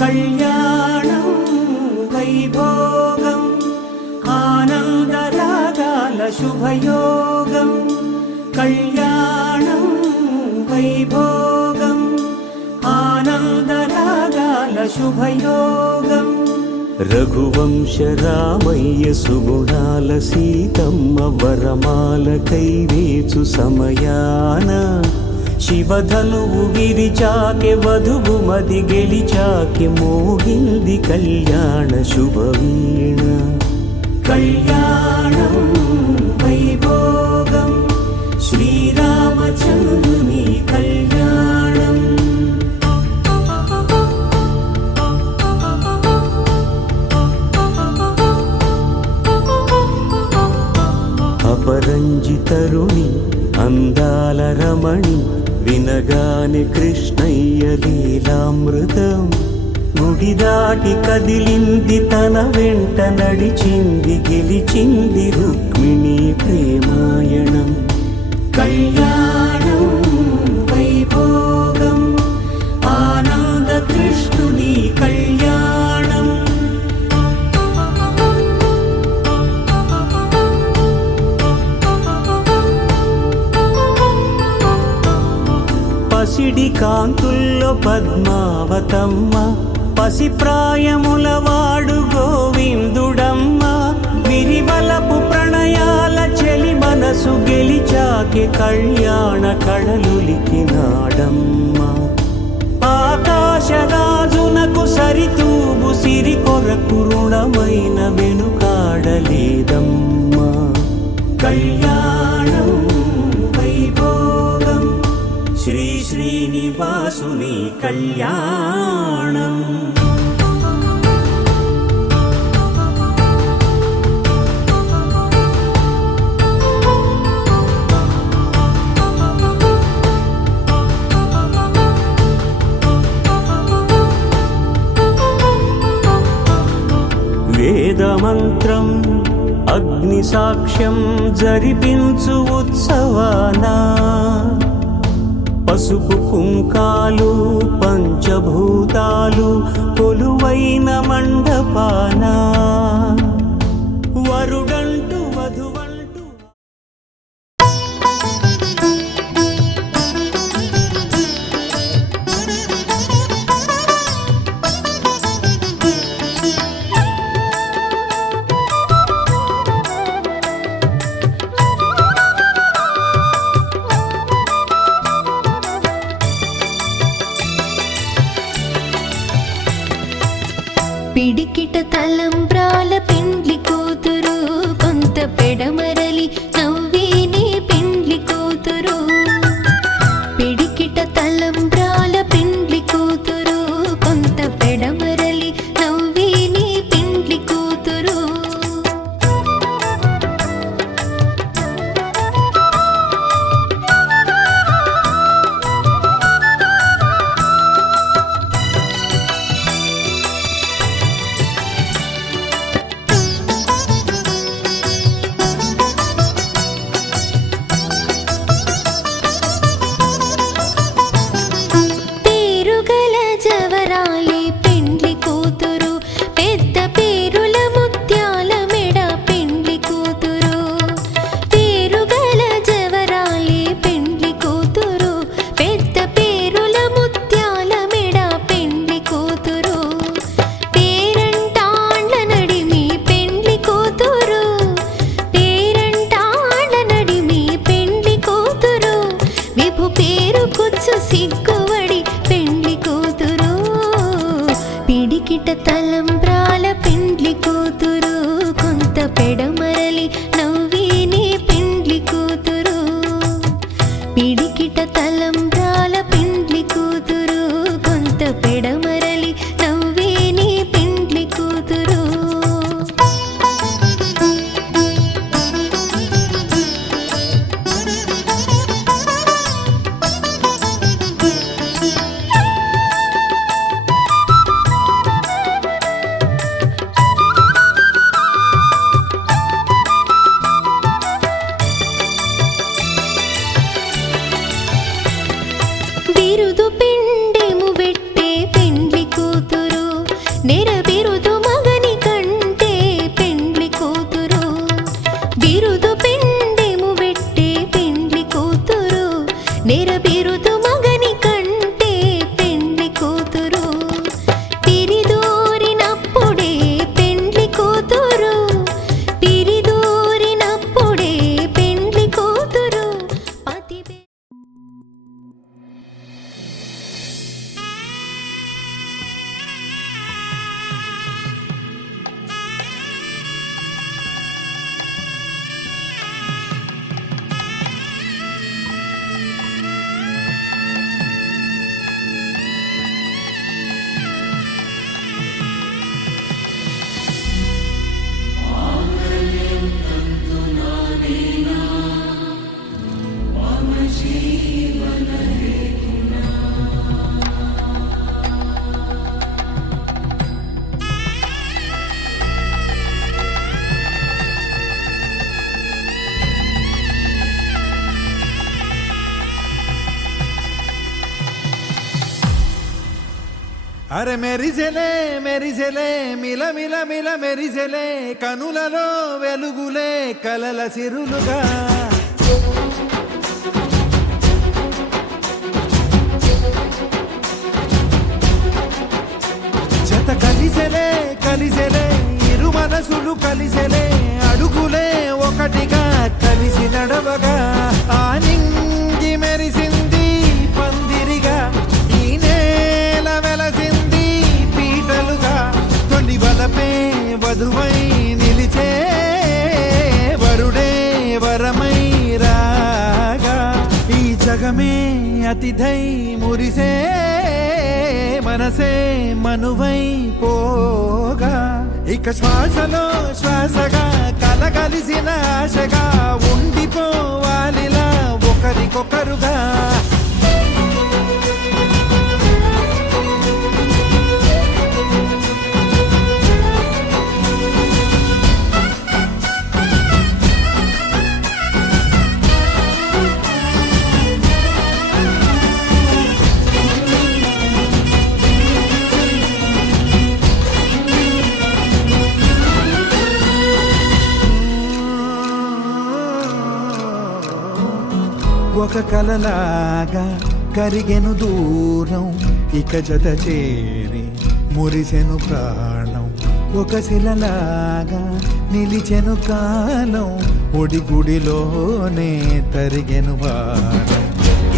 కళ్యాణం వైభోగం ఆనందరాగాల శుభయోగం కళ్యాణం వైభోగం ఆనందరాగాల శుభయోగం రఘువంశ రామయ్య సుగుణాల సీతమ్మ వరమాల కైవేచు సమయాన శివధనువు విరిచాకె వధువు మది గెలిచాకె మోగింది కళ్యాణ శుభవీణ కళ్యాణం వైభోగం శ్రీరామచంద్రుని కళ్యాణం అపరంజి తరుణి అందాల రమణి వినగానే కృష్ణయ్య లీలామృతం గుడి దాటి కదిలింది తన వెంట నడిచింది గెలిచింది రుక్మిణి ప్రేమాయణం కళ్యాణం వైభోగం ఆనంద కృష్ణుని కళ్యాణం పసిడి కాంతుల్లో పద్మావతమ్మ పసిప్రాయముల వాడు గోవిందుడమ్మ విరివలపు ప్రణయాల చెలి మనసు గెలిచాకే కళ్యాణ కళలులికినాడమ్మ ఆకాశరాజునకు సరితూబు సిరి కొరకు రుణమైన వెనుకాడలేదమ్మా కళ్యాణం వైభోగం శ్రీ శ్రీనివాసుని కళ్యాణం వేదమంత్రం అగ్ని సాక్ష్యం జరిపించు ఉత్సవానా పసుపు కుంకాలు పంచభూతాలు కొలువైన మండపాన వరుడంటూ వధువంటూ పిడికిట తలంబ్రాల పెండ్లి కూతురు కొంత పెడమరలి నవ్విని పెండ్లి కూతురు పిడికిట తలంబ్రాల పెండ్లి కూతురు కొంత పెడమరలి నవ్విని పెండ్లి కూతురు అరే మెరిసెలే మెరిసెలే మిల మిల మిల మెరిసెలే కనులలో వెలుగులే కలల సిరులుగా జత కలిసెలే కలిసెలే ఇరు మనసులు కలిసెలే అడుగులే ఒకటిగా కలిసి నడవగా ఆ నింగి మెరిసింది పందిరిగా ఈ నేల వెలసింది పీటలుగా తొలి వలపే వధువై నిలిచే వరుడే వరమై రాగా ఈ జగమే అతిథై మురిసే మనసే మనువై పోగా ఇక శ్వాసలో శ్వాసగా కలగలిసిన ఆశగా ఉండిపోవాలిలా ఒకరికొకరుగా ఒక కలలాగా కరిగెను దూరం ఇక జత చేరి మురిసెను ప్రాణం ఒక శిలలాగా నిలిచెను కాలం ఒడిగుడిలోనే తరిగెను భారం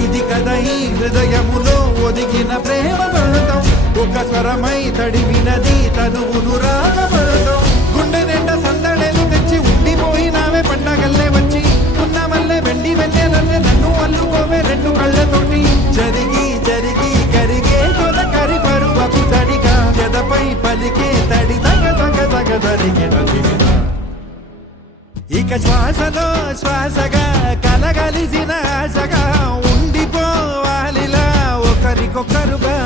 ఇది కదా ఈ హృదయములో ఒదిగిన ప్రేమ బంధం ఒక స్వరమై తడివినది తనువును రాగబంధం గుండె నిండా సందడేలు తెచ్చి ఉండిపోయినావే పండగల్లే వచ్చి ఉన్నమల్లే వెండి వెన్నెలల్లే నన్ను అల్లుకోవే రెండు కళ్ళతోటి జరిగి జరిగి కరిగే తొలకరి పరువపు తడిగా ఎదపై పలికే తడి తగ తగ తగ తరిగిన ఇక శ్వాసలో శ్వాసగా కలగలిసిన ఆశగా ఉండిపోవాలిలా ఒకరికొకరుగా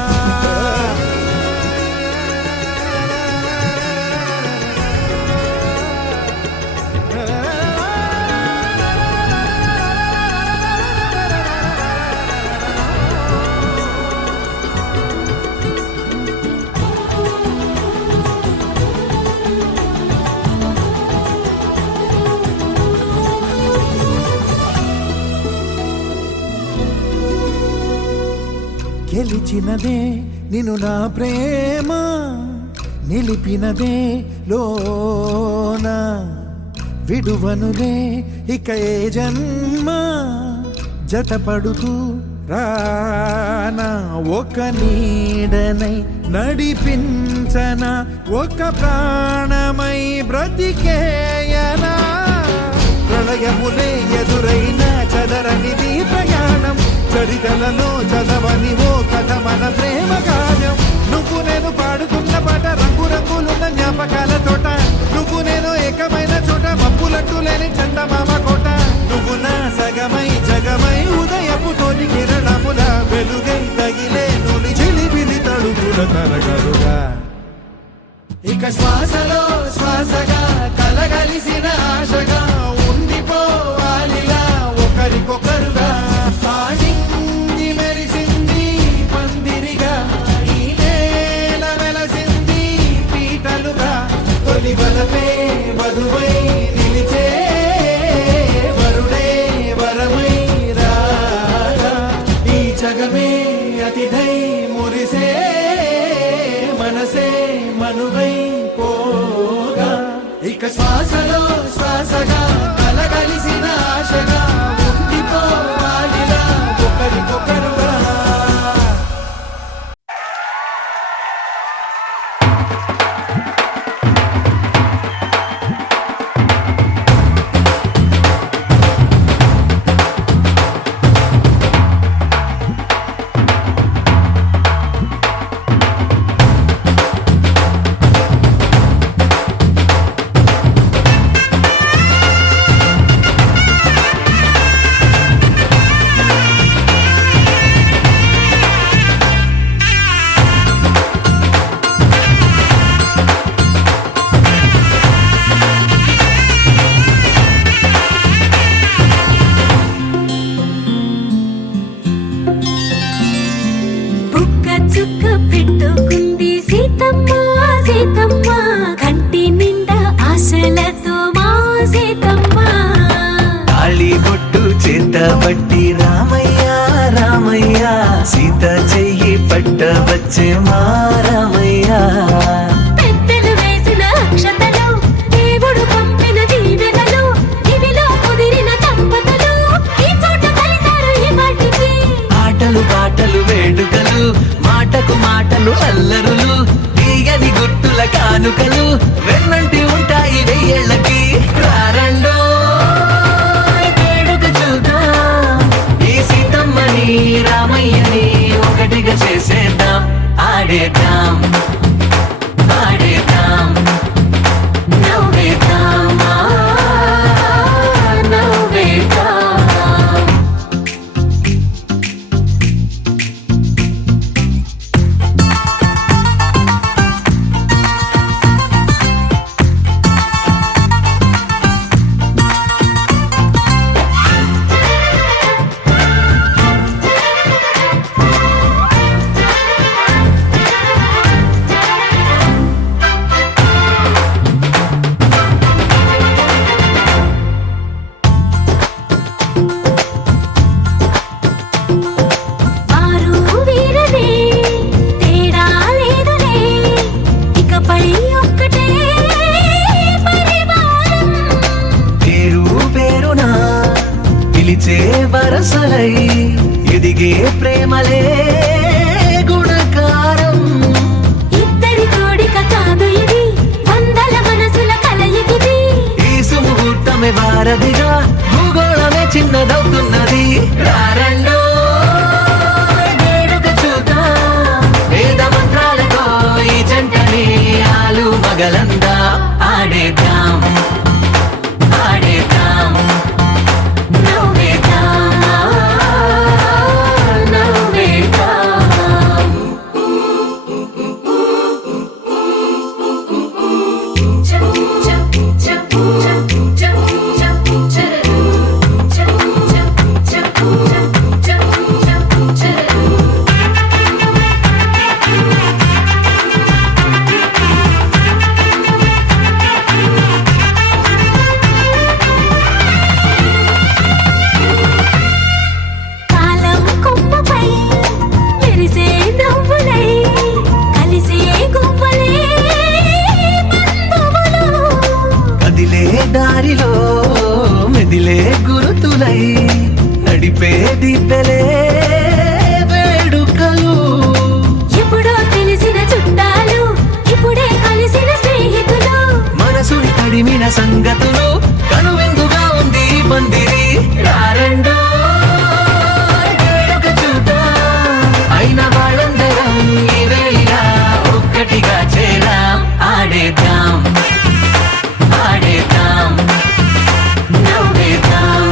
గెలిచినదే నిన్ను నా ప్రేమ నిలిపినదే లోన విడువనులే ఇక ఏ జన్మ జతపడుతూ రానా ఒక నీడనై నడిపించన ఒక ప్రాణమై బ్రతికేయనా ప్రళయములే ఎదురైన చదరనిది ప్రయాణం చరితలలో చదవని ఓ కథ మన ప్రేమ కార్యం నువ్వు నేను పాడుతున్న పాట రంగు రంగులున్న జ్ఞాపకాల తోట నువ్వు నేను ఏకమైన చోట మప్పులట్టు లేని చందమామ కోట నువ్వు నా సగమై జగమై ఉదయపు తోటి కిరణముల వెలుగై తగిలే నులి చిలిపిలి తడుగుల తరగలుగా ఇక శ్వాసలో శ్వాసగా కలగలిసిన ఆశగా ఉండిపోవాలిలా ఒకరికొకరుగా ఆడింది మెరిసింది పందిరిగా ఈ నేల వెలసింది పీటలుగా తొలి వలపే వధువై నిలిచే వరుడే వరమై రాగా ఈ జగమే అతిథై మురిసే మనసే మనువై పోగా ఇక శ్వాసలో శ్వాసగా కలగలిసిన ఆశగా ఉండిపోవాలిలా ఒకరికొకరుగా చుక్క పెట్టుకుంది సీతమ్మ సీతమ్మ కంటి నిండా ఆశలతో మా సీతమ్మ తాళి బొట్టు చేత బట్టి రామయ్య రామయ్య సీత చెయ్యి పట్ట వచ్చే మా రామయ్య పెద్దలు వేసిన అక్షతలు దేవుడు పంపిన దీవెనలు ఇవిలో కుదిరిన దంపతులు ఈ చోట కలిసారు ఈ వాటికి ఆటలు పాటలు వేడుకలు మాటకు మాటలు అల్లరులు తీయని గుర్తుల కానుకలు వెన్నంటి ఉంటాయి వెయ్యేళ్ళకి రారండో వేడుక చూద్దాం ఈ సీతమ్మని రామయ్యని ఒకటిగా చేసేద్దాం ఆడేద్దాం ఆడేద్దాం నవ్వేద్దాం నవ్వేద్దాం వారు వీరనే తేడా లేదులే ఇకపై ఒక్కటే పరివారం పేరు పేరునా పిలిచే వరసలై ఎదిగే ప్రేమలే గుణకారం ఇద్దరి కోడిక కాదు ఇది వందల మనసుల కలయికిది ఈ సుముహూర్తమే వారధిగా భూగోళమే చిన్నదవుతున్నది రారండో వేడుక చూద్దాం వేద మంత్రాలతో ఈ జంటని ఆలు మగలందా ఆడేద్దాం ఆడేద్దాం నవ్వేద్దాం నవ్వేద్దాం కాలం కొమ్మపై మెరిసే నవ్వులై కలిసే గువ్వలే బంధువులు కదిలే దారిలో మెదిలే గురుతులై నడిపే దిబ్బెలే వేడుకలు ఎప్పుడో తెలిసిన చుట్టాలు ఇప్పుడే కలిసిన స్నేహితులు మనసుని తడిమిన సంగతులు కనువిందుగా ఉంది ఈ పందిరి రారండో వేడుక చూద్దాం అయిన వాళ్ళందరం ఈ వేళ ఒక్కటిగా చేరాం ఆడేద్దాం ఆడేద్దాం నవ్వేద్దాం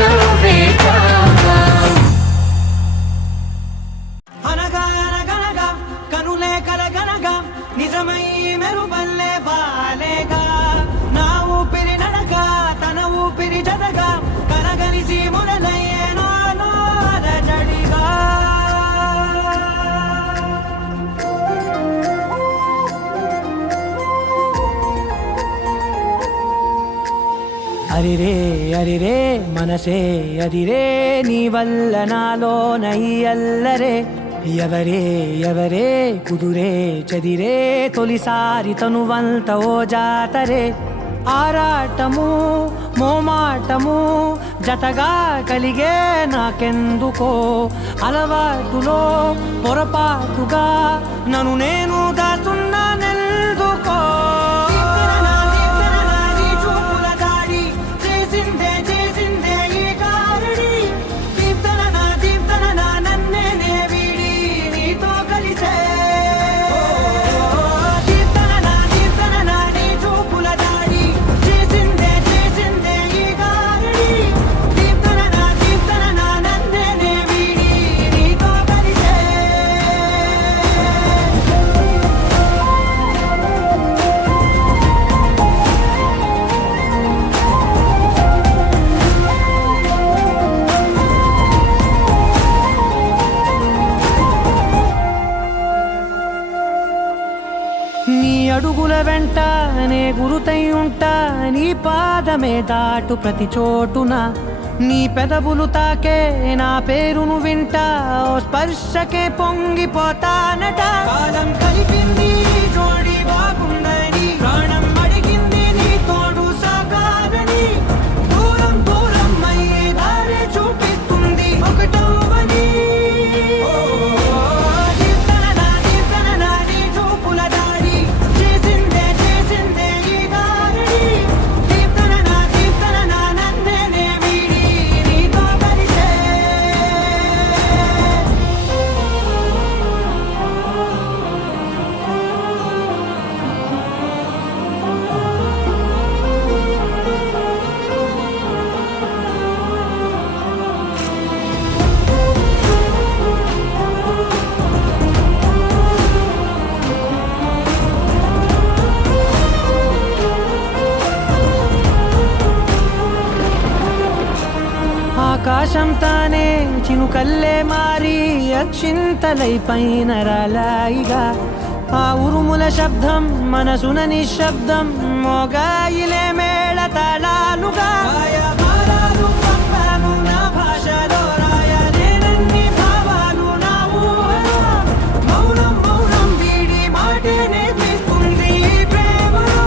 నవ్వేద్దాం అనగా అనగనగా కనులే కలగనగా నిజమై మెరుపల్లే వాలేగా నా ఊపిరి నడగా తన ఊపిరి జదగా కలగలిసి మొదలయ్యే నాలో అలజడిగా అరిరే అరిరే మనసే అదిరే నీ వల్ల నాలో నయ్యల్లరే ఎవరే ఎవరే కుదురే చదిరే తొలిసారి తనువంత ఓ జాతరే ఆరాటము మోమాటము జతగా కలిగే నాకెందుకో అలవాటులో పొరపాటుగా నన్ను నేను దాచున్నానెందుకో అడుగుల వెంట నే గురుతై ఉంటా నీ పాదమే దాటు ప్రతి చోటున నీ పెదవులు తాకే నా పేరును వింటా ఓ స్పర్శకే పొంగిపోతానట కాలం కలిపింది జోడి బాగుందని ప్రాణం అడిగింది నీ తోడు సాగాలని దూరం దూరం అయ్యే దారి చూపిస్తుంది ఒకటవని ఆకాశం తానే చినుకల్లే మారి అక్షింతలై పైన రాలాయిగా ఆ ఉరుముల శబ్దం మనసున నిశ్శబ్దం మోగాయిలే మేళ తాళాలుగా పంపాను నా భాషలో రాయలేనన్ని భావాలు నా ఊహలో మౌనం మౌనం వీడి మాటే నేర్పిస్తుంది ప్రేమలో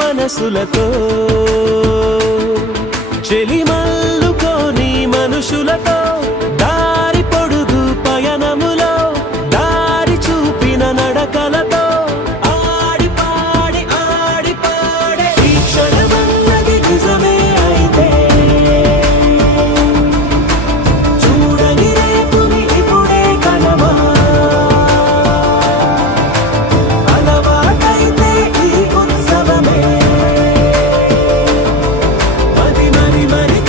మనసులతో చెలిమల్లుకోని మనుషులతో దారి పొడుగు పయనములో దారి చూపిన నడకలతో ఆడి పాడి ఈ క్షణమన్నది నిజమే అయితే చూడని రేపుని ఇప్పుడే కనమా అలవాటైతే ఈ ఉత్సవమే మరి మరి మరి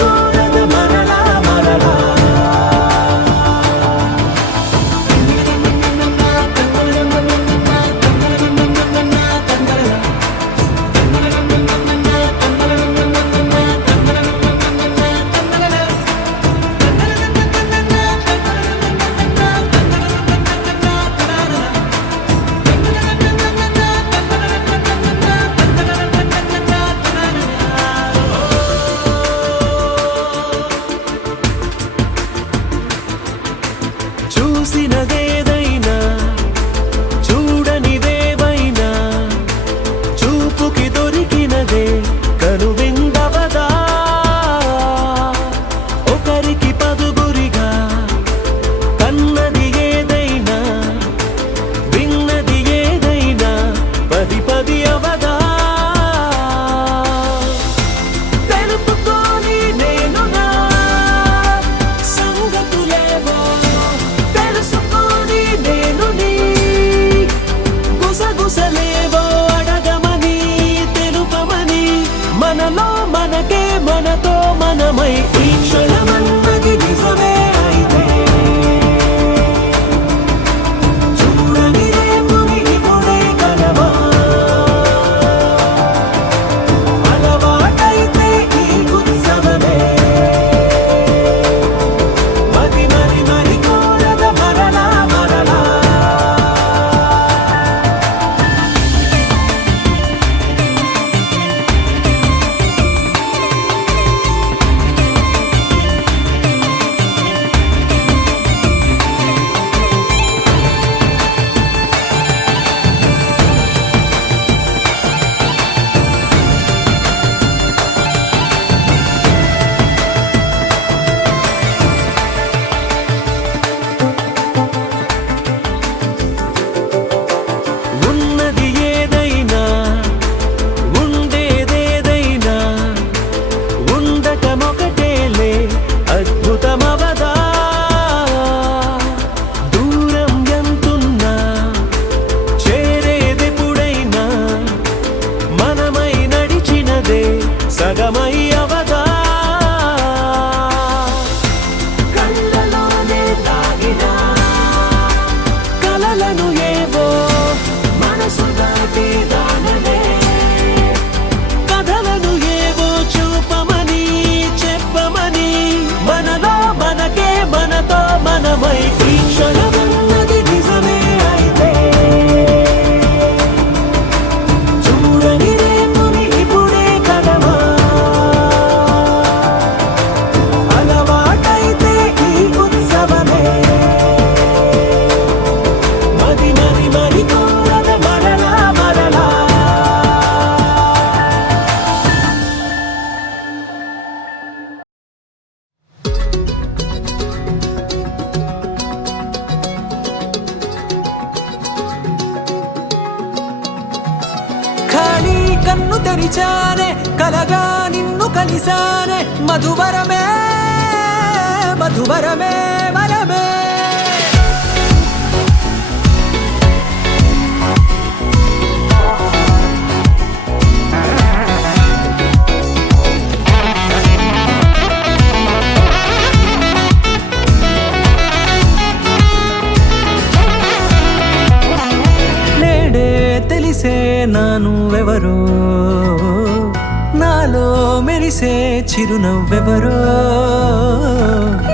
కన్ను తెరిచానే కలగా నిన్ను కలిసానే మధువరమే మధువరమే వరమే తెలిసే నానువెవరో నాలో మెరిసే చిరునవ్వెవరో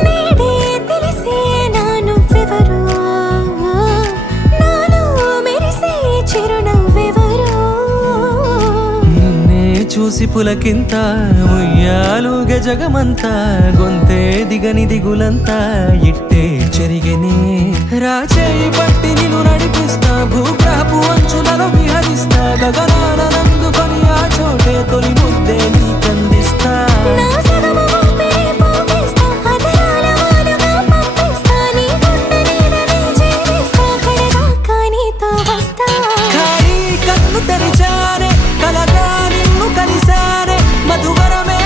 నేడే తెలిసే నానువెవరో నాలో మెరిసే చిరునవ్వెవరో నిన్నే చూసి పులకింత ఉయ్యాలుగే జగమంతా గొంతే దిగని దిగులంతా ఇట్టే చెరిగెనే రాచేయి పట్టి నిన్ను నడిపిస్తా భూగ్రహపు అంచులలో విహరిస్తా గగనాన నందుకొని ఆ చోటే తొలి ముద్దే నీకందిస్తా నా సగము ఊపిరి పోగిస్తా అదరాల వాలుగా పంపిస్తా నీ గుండె నీడనే జీవిస్తా కడదాకా నీతో వస్తా ఖాళీ కన్ను తెరిచానే కలగా నిన్ను కలిసానే మధువరమే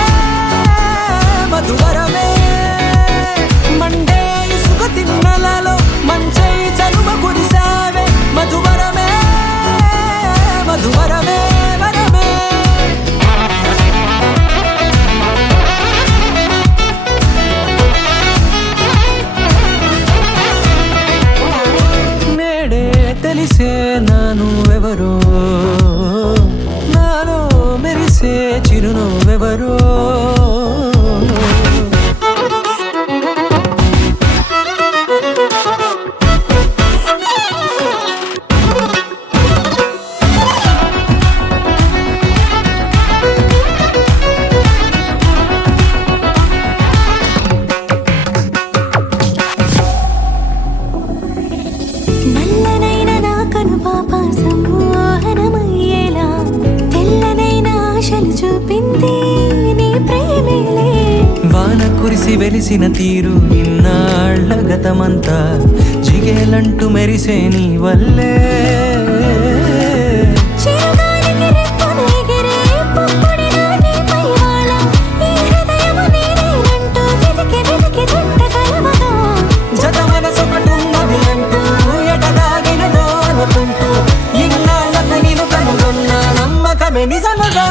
మధువరమే మండే ఇసుక తిన్నలలో మంచై చలువ కురిసావే మధువరమే మధువరమే వరమే నేడే తెలిసే నానువెవరో నాలో మెరిసే చిరునవ్వెవరో నల్లనైన నా కనుపాప సమ్మోహనమయ్యేలా తెల్లనైన ఆశలు చూపింది నీ ప్రేమేలే వాన కురిసి వెలిసిన తీరు ఇన్నాళ్ళ గతమంతా జిగేలంటూ మెరిసే నీ వల్లే చిరుగాలికి రెప్పున ఎగిరే పుప్పొడిగా నీపై వాల ఈ హృదయము నీదేనంటూ వెతికి వెతికి చుట్టగలవగా జత మనసొకటున్నది అంటూ ఎటదాగినదో అనుకుంటూ ఇన్నాళ్ళకు నేను కనుగొన్న నమ్మకమే నిజముగా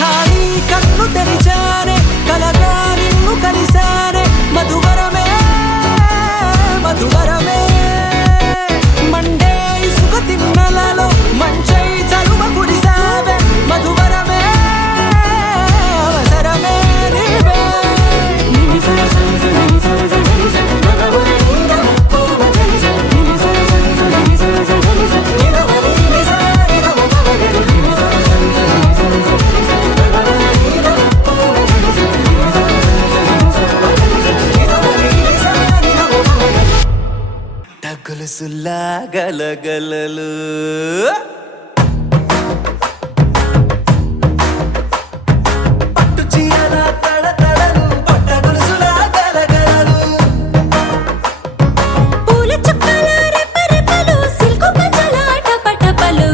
ఖాళీ కన్ను తెరిచానే కలగా నిన్ను కలిసానే మధువరమే మధువరమే మండే ఇసుక తిన్నలలో మంచై చలువ కురిసావే మధువరమే అవసరమే నీవే తగులుసుల్లా గలగలలు పట్టు చీరల తడతడలు పట్టగొలుసులా గలగలలు పూల చుక్కల రెప్పరెప్పలు సిల్కు పంచల టపటపలు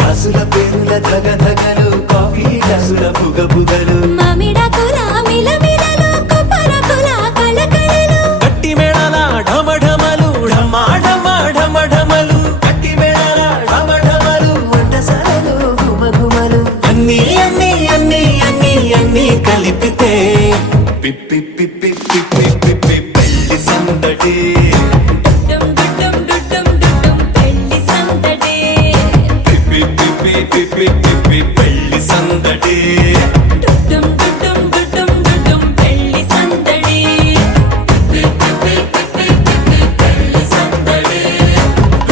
కాసుల పేరుల ధగధగలు కాఫీ గ్లాసుల బుగబుగలు మామిడాకుల మిలమిలలు కొబ్బరకుల కళకళలు గట్టి మేళాల ఢమఢమలు ఢమా ఢమా ఢమఢమలు కట్టి మేళాల ఢమఢమలు వంటసాలలు గుమగుమలు అన్నీ అన్నీ అన్నీ అన్నీ అన్నీ కలిపితే పిప్పి పిప్పి పిప్పి పిప్పి పెళ్లి సందడి డుమ్ డుమ్ డుమ్ డుమ్ పెళ్లి సందడి పిప్పి పిప్పి పిప్పి పిప్పి పెళ్లి సందడి డుమ్ డుమ్ డుమ్ డుమ్ పెళ్లి సందడి పెళ్లి సందడి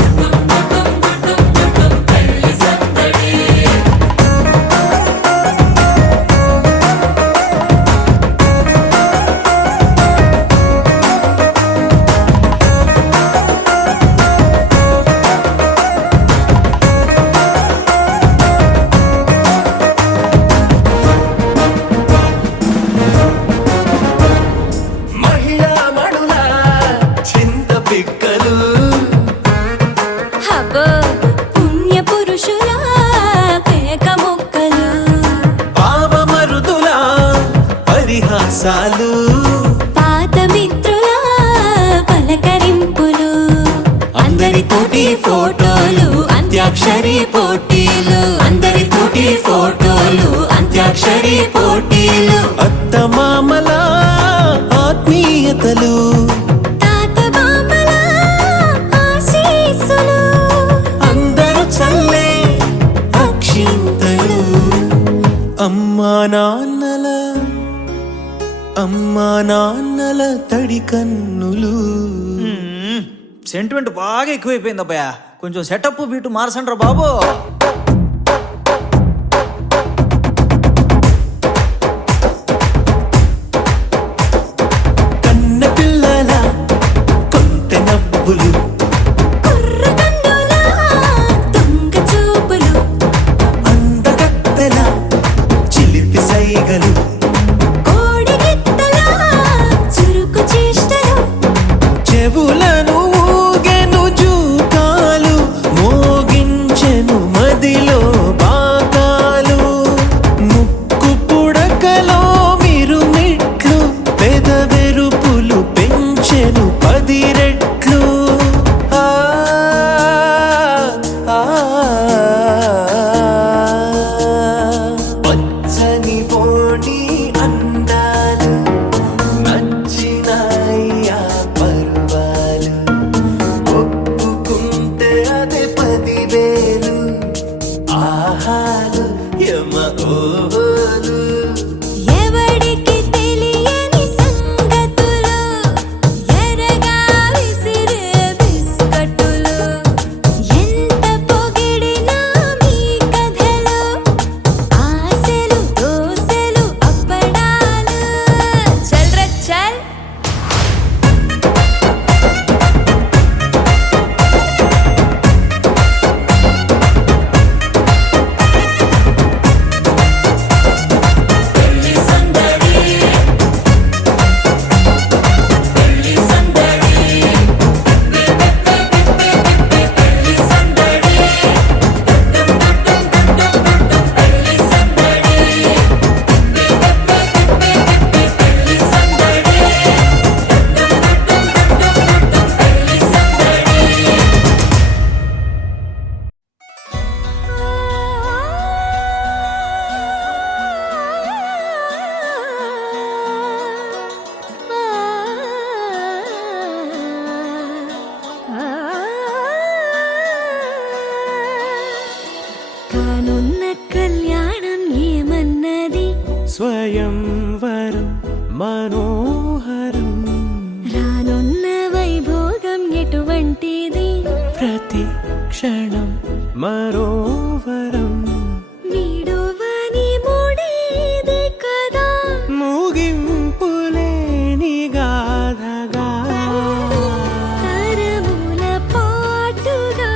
డుమ్ డుమ్ పెళ్లి సందడి మహిళా మడుల చింత పిక్కలు హబో పుణ్య పురుషులా పడి పోటీలు అత్తమామల ఆత్మీయతలు తాత బామ్మల ఆశీస్సులు అందరూ చల్లే అక్షింతలు అమ్మా నాన్నల తడి కన్నులు. సెంటిమెంట్ బాగా ఎక్కువైపోయింది అబ్బాయా, కొంచెం సెటప్ బీటు మార్చండ్రా బాబు. కన్న పిల్లల కొంటె నవ్వులు కుర్రకందుల దొంగ చూపులు అందగత్తెల చిలిపి సైగలు కోడిగిత్తల చురుకు చేష్టలు చెవులను ఊగెను జూకాలు మోగించెను మదిలో బాకాలు ముక్కు పుడకలో మిరుమిట్లు పెదవెరుపులు పెంచెను 10 రెట్లు. పచ్చని పోటీ అందాలు నచ్చినాయ్యా పర్వాలు ఒప్పుకుంటే అదే 10,000 ఆహాలు యమ ఓహోలు. ఎవడికి తెలియని సంగతులు ఎరగా విసిరే బిస్కట్టులు ఎంత పొగిడినా మీ కథలు ఆశలు దోసలు అప్పడాలు చల్ రే చల్ కానున్న కళ్యాణం ఏమన్నది స్వయంవరం మనోహరం రానున్న వైభోగం ఎటువంటిది ప్రతి క్షణం మరోవరం వీడువని మూడేది కదా ముగింపులేని గాథగా తరముల పాటుగా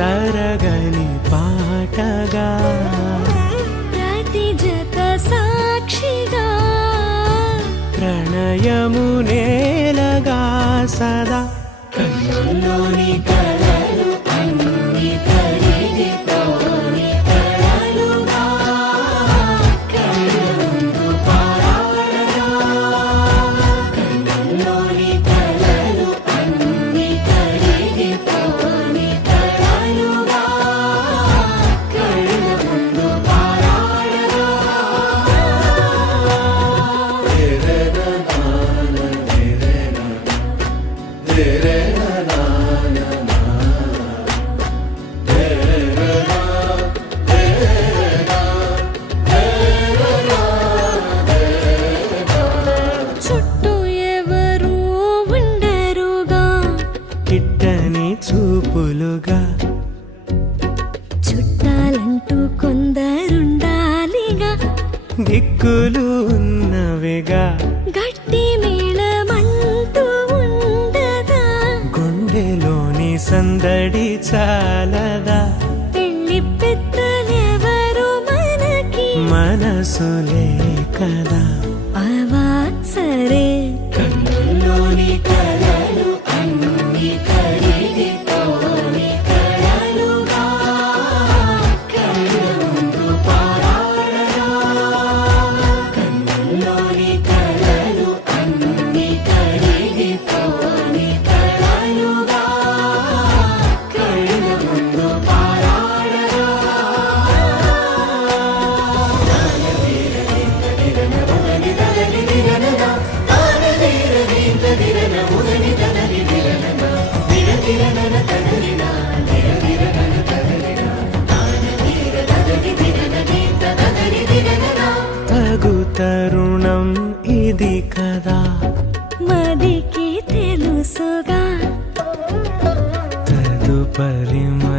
తరగని పాటగా ప్రతి జత సాక్షిగా ప్రణయము నేలగా సదా కన్నుల్లోని కలలు అన్ని కరిగిపోని కలలుగా కళ్ళముందు పారాడగా. కన్నుల్లోని కలలు అన్ని కరిగిపోని కలలుగా కళ్ళముందు పారాడగా. చుట్టూ ఎవరు ఉండరుగా కిట్టని చూపులుగా చుట్టాలంటూ కొందరుండాలిగా దిక్కులు ఉన్నవిగా గట్టి మేళమంటూ ఉండదా గుండెలోని సందడి చాలదా పెళ్లి పెద్దలెవరు మనకి మనసులే కదా అవా సరే కన్నుల్లోని కలలు అన్ని కరిగిపోని కలలుగా కళ్ళముందు పారాడగా. కన్నుల్లోని కలలు అన్ని కరిగిపోని కలలుగా కళ్ళముందు పారాడగా.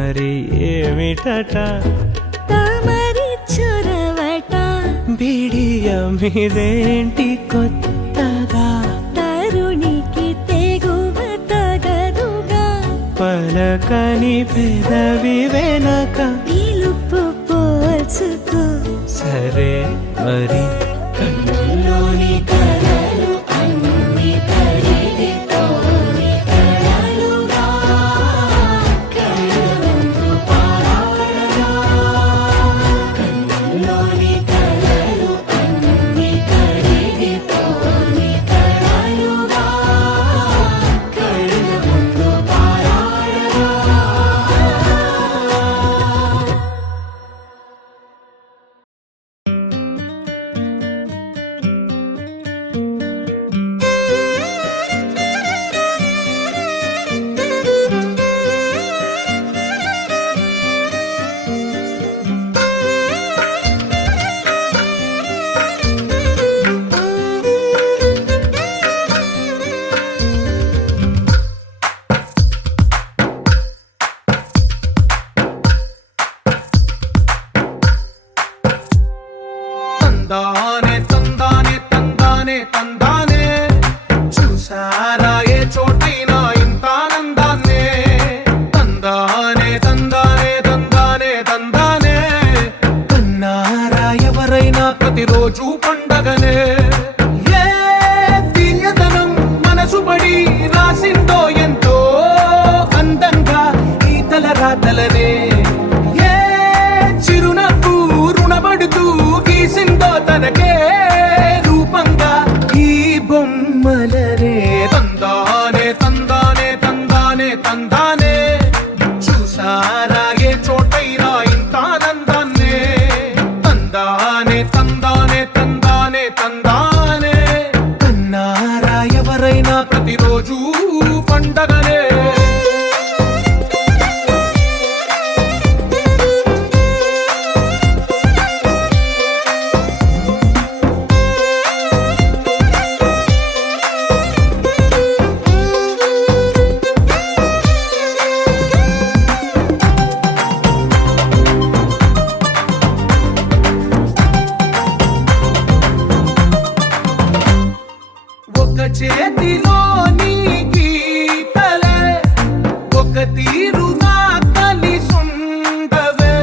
మరి ఏమిటట తమరి చొరవట బిడియమిదేంటి కొత్తగా తరుణికి తెగువ తగదుగా పలకని పెదవి వెనక నిలుపు పోల్చుకో సరే మరి కన్నుల్లోని కలలు అన్ని కరిగిపోని కలలుగా కళ్ళ ముందు పారాడగా కన్నుల్లోని కలలు అన్ని కరిగిపోని కలలుగా కళ్ళ ముందు పారాడగా తందానే తందానే తందానే తందానే చూసారా ఏ చోటైనా ఇంత ఆనందాన్నే తందానే తందానే తందానే తందానే కన్నారా ఎవరైనా ప్రతిరోజు పండగనే ఏ తీయదనం మనసు పడి రాసిందో ఎంతో అందంగా ఈ తల రాతలనే ఏ చిరునవ్వు రుణపడుతూ గీసిందో తనకే రూపంగా ఈ బొమ్మలనే తందానే తందానే తందానే తందానే చూసారా ఏ చోటైనా ఇంత ఆనందాన్నే తందానే తందానే తందానే తందానే కన్నారా ఎవరైనా ప్రతిరోజు పండగనే ఒక చేతిలో నీ గీతలే ఒక తీరుగా కలిసుండవే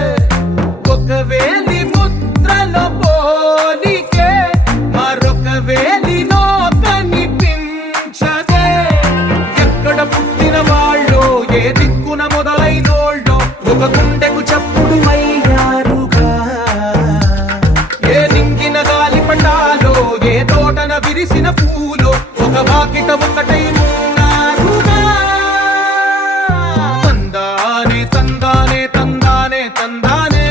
ఒక వేలి ముద్రలో పోలికే మరొక వేలిలో కనిపించదే ఎక్కడ పుట్టిన వాళ్ళో ఏ దిక్కున మొదలైనోళ్ళో ఒక గుండెకు చప్పుడు అయ్యారుగా ఏ నింగిన గాలి పండాలో ఏ తోటన విరిసిన పూలో ఒక వాకిట ఒకటై ఉన్నారుగా తందానే తందానే తందానే తందానే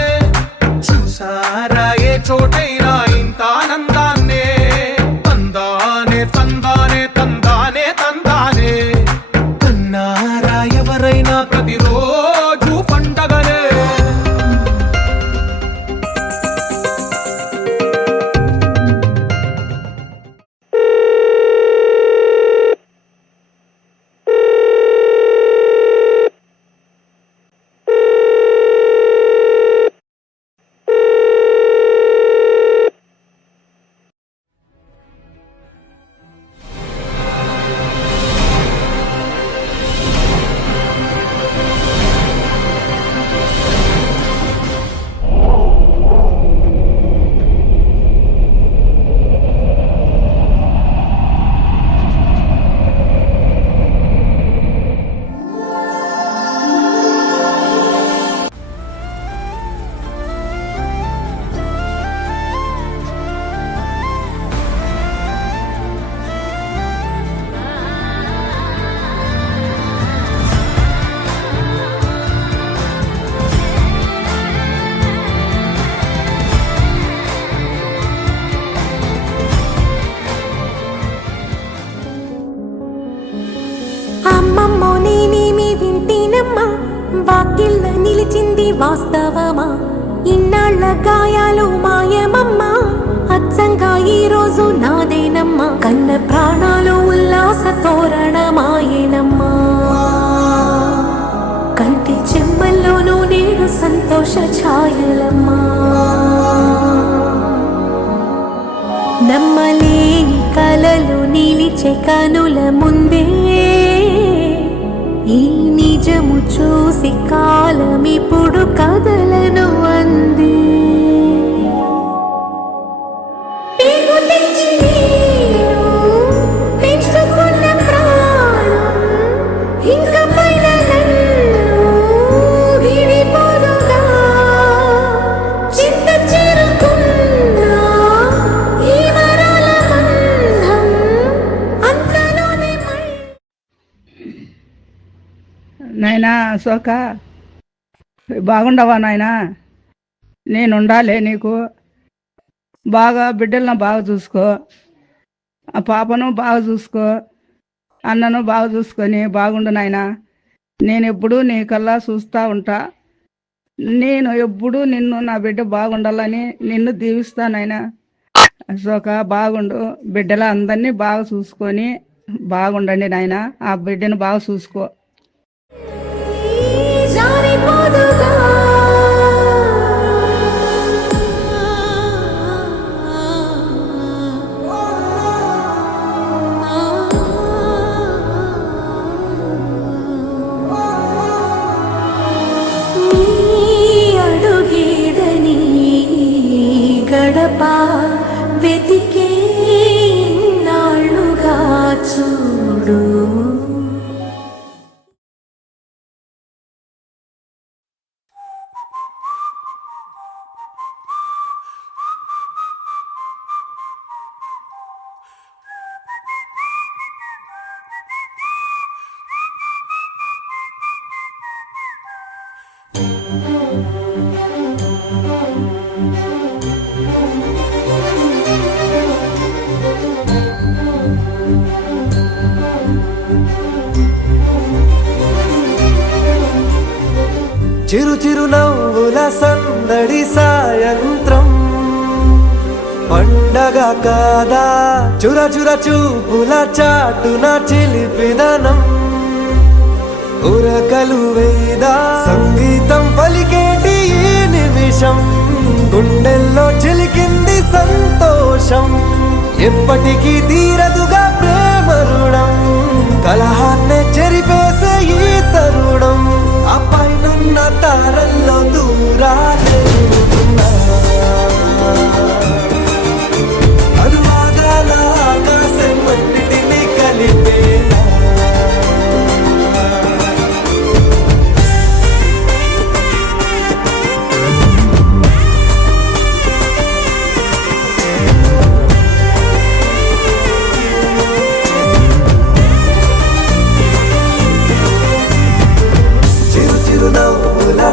చూసారా ఏ చోటైనా ఇంత ఆనందాన్నే తందానే తందానే తందానే తందానే కన్నారా ఎవరైనా ప్రతిరోజు పండగనే వాకిళ్ళ నిలిచింది వాస్తవమా? ఇన్నాళ్ళ గాయాలు మాయమమ్మా, అచ్చంగా ఈ రోజు నాదేనమ్మా. కన్న ప్రాణాలు ఉల్లాస తోరణమాయనమ్మా. కంటి చెమ్మ గుమ్మల్లోనూ నేడు సంతోష ఛాయలమ్మా నమ్మలేని కలలు నిలిచే కనుల ముందే ఈ నిజము చూసి కాలమిప్పుడు కదలను అంది నాయనా అశోక బాగుండవా నాయనా నేను ఉండాలి నీకు బాగా బిడ్డలను బాగా చూసుకో ఆ పాపను బాగా చూసుకో అన్నను బాగా చూసుకొని బాగుండు నాయనా నేను ఎప్పుడూ నీ కల్లా చూస్తూ ఉంటా నేను ఎప్పుడూ నిన్ను నా బిడ్డ బాగుండాలని నిన్ను దీవిస్తానైనా అశోక బాగుండు బిడ్డల అందరినీ బాగా చూసుకొని బాగుండండి నాయన ఆ బిడ్డను బాగా చూసుకో వెతికే నాళ్ళుగా చూడు చిరు చిరు నవ్వుల సందడి సాయంత్రం పండగ కాదా చుర చుర చూపుల చాటున చిలిపిదనం ఉరకలు వేదా సంగీతం పలికేటి ఈ నిమిషం గుండెల్లో చిలికింది సంతోషం ఎప్పటికీ తీరదుగా ప్రేమ రుణం కలహాన్నే చెరిపేసే ఈ తరుణం ఆ పైనున్న తారల్లో దూరాలే అనువాదాల ఆకాశం అన్నిటినీ కలిపేలా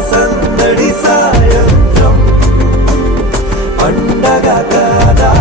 సందడి సాయంత్రం పండగ కాదా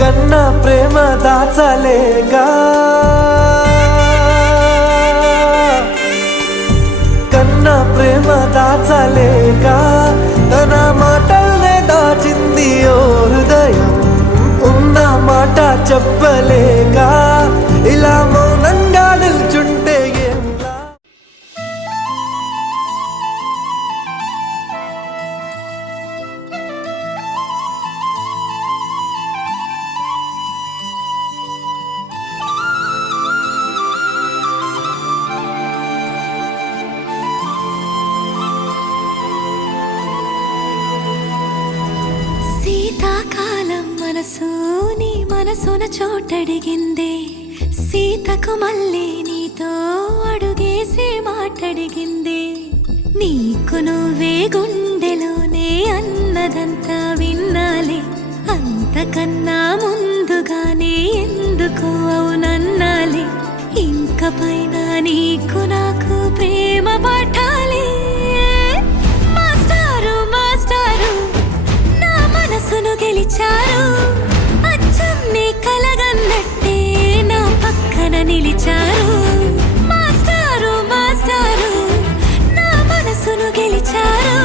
కన్నా ప్రేమ దాచలేక కన్నా ప్రేమ దాచలేక తన మాటల్నే దాచింది ఓ హృదయం ఉన్న మాట చెప్పలేక ఇలా మౌనంగా నిల్చుంటే ఏంలా శీతాకాలం మనసు నీ మనసున చోటడిగిందే సీతకు మళ్ళీ నీతో అడుగేసి మాటడిగిందే నీకు నువ్వే గుండెలోనే అన్నదంతా విన్నాలే అంతకన్నా ముందుగానే ఎందుకు అవునన్నాలే ఇంక పైన నీకు నాకు ప్రేమ పాఠాలే మాస్టర్ నిలిచారు మాస్టారు మాస్టారు నా మనసును గెలిచారు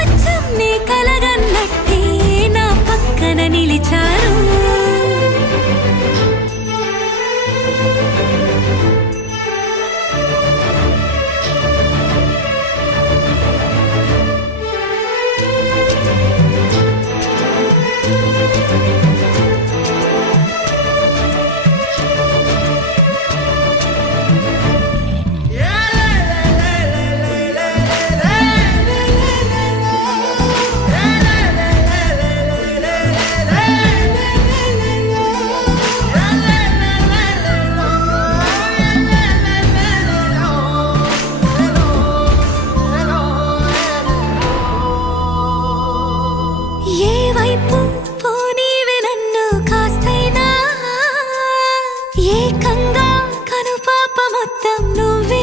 అచ్చం నీ కలగన్నట్టే నా పక్కన నిలిచారు ఏ వైపు పోనీవి నన్ను కాస్తైనా ఏకంగా కనుపాప మొత్తం నువ్వే